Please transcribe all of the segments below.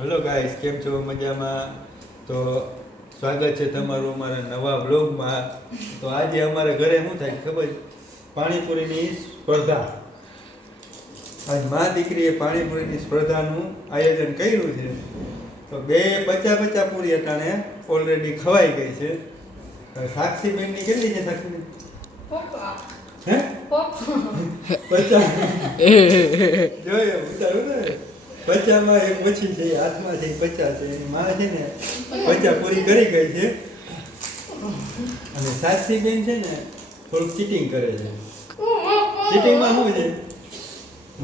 Hello guys કેમ છો? મજામાં? તો સ્વાગત છે તમારું અમારા નવા બ્લોગમાં તો આજે અમારા ઘરે શું થાય ખબર? પાણીપુરીની સ્પર્ધા. આજ મા દીકરીએ પાણીપુરીની સ્પર્ધાનું આયોજન કર્યું છે. તો બે પચા પચા પૂરી અટાણે ઓલરેડી ખવાઈ ગઈ છે. સાક્ષી સાક્ષીબેનની કેટલી છે સાક્ષીબેન હે? પચાસ. જોઈએ ઉતારું ને. પચામાં એક પછી છે હાથમાં છે પચા છે એની માં છે ને પચા પૂરી કરી ગઈ છે. અને સાક્ષી બેન છે ને થોડુંક ચીટિંગ કરે છે. ચીટિંગમાં શું છે?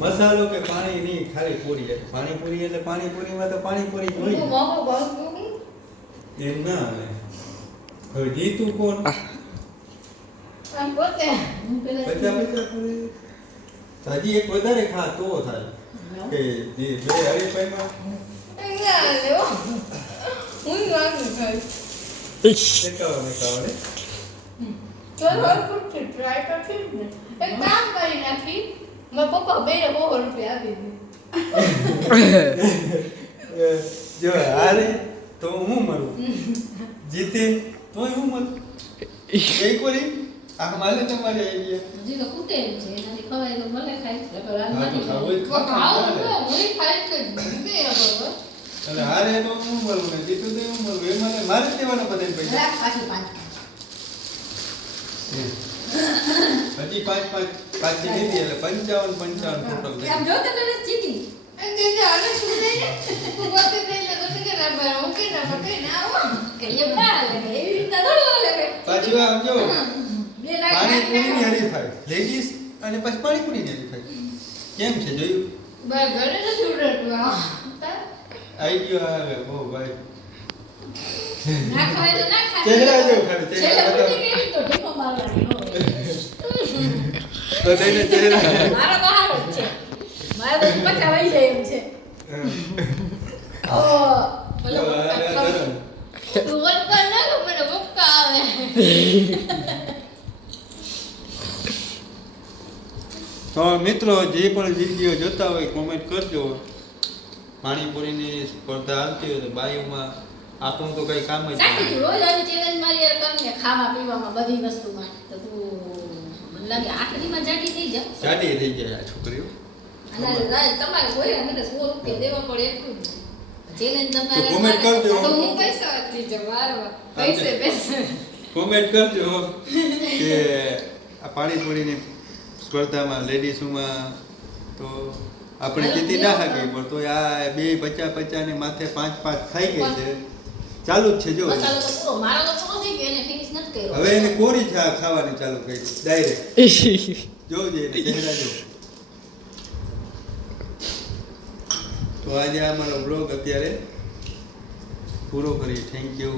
મસાલો કે પાણી નહીં ખાલી પૂરી એટલે પાણીપુરી એટલે પાણીપુરીમાં તો પાણીપુરી હોય. એમ ના આવે. હવે જીતું કોણ? પચા પચા પૂરી. હજી એક વધારે ખા તો થાય કે જે બે હરીફાઈમાં એકાવન એકાવન પપ્પા બે બહુ રૂપિયા આપી દીધું એ, જો હારે તો હું મરું? જીતે તોય હું મરું? એક આ માલે તમારે આઈડિયા હજી તો કૂટે છે એનાથી ખવાય તો ભલે ખાય છે તો ખાવું જ તો હું ખાય જ છે બે બરોબર અને હારે તો હું બોલું ને જીતું દે હું બોલું એ મને મારે જ દેવાના બધાને પૈસા. રાખ પાછું પાંચ હજી પાંચ પાંચ પાછી દીધી એટલે પંચાવન પંચાવન ટોટલ થઈ આમ જો તો તને ચીટિંગ કે જે આને શું દે ને ગોતે દે ને ગોતે કે ના પર ઓકે ના પર કે ના આવો કે એ ના લે એવી રીતના થોડું લાગે પાછી આમ જો. બે લાખ પાણીપુરીની હરીફાઈ લેડીઝ અને પછી પાણીપુરીની હરીફાઈ કેમ છે જોયું? બાર ઘરે ગયો આવે બહુ ભાઈ. ના તો ખાય. ચહેરા જો ખાલી, ચહેરા છેલ્લે બતાવો. ઉલટી કરી તો ઢીકો મારવાની તો તેને ચહેરા મારો તો હારો છે. મારે તો જાય એમ ઓ બોલો. તું ના મને આવે. તો મિત્રો જે પણ વીડિયો જોતા હોય કોમેન્ટ કરજો. પાણીપુરીની સ્પર્ધા આવતી હોય તો બાયુમાં આપણું તો કઈ કામ જ તું રોજ આવી ચેલેન્જ મારી યાર કરીને ખાવા પીવામાં બધી વસ્તુમાં તો તું લાગે આખરીમાં જાડી થઈ જા. જાડી થઈ જાય આ છોકરીઓ. અને તમારે કોઈ અમે તો સો રૂપિયા દેવા પડે એટલું ચેલેન્જ તમારે તો comment કરજો. તો હું પૈસા છે વારવાર પૈસે પૈસે. કોમેન્ટ કરજો કે આ પાણીપુરીની સ્પર્ધામાં લેડીઝોમાં તો આપણે જીતી ના શકીએ પણ તો આ બે પચા પચા ને માથે પાંચ પાંચ થઈ ગઈ છે. ચાલુ જ છે જો. હવે એને કોરી છે આ ખાવાની ચાલુ કરી. ડાયરેક્ટ જોજે એને ચહેરા જો. તો આજે અમારો બ્લોગ અત્યારે પૂરો કરીએ. Thank you